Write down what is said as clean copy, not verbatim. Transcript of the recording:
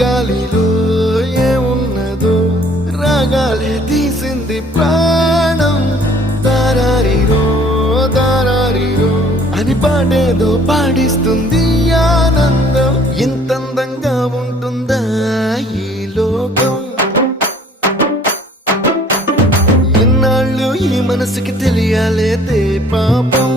గాలిలో ఏమున్నదో రాగాలే తీసింది ప్రాణం. దారారిరో దారారిరో అని పాడేదో పాడిస్తుంది ఆనందం. ఇంత అందంగా ఉంటుందా ఈ లోకం? ఇన్నాళ్ళు ఈ మనసుకి తెలియాలేదే పాపం.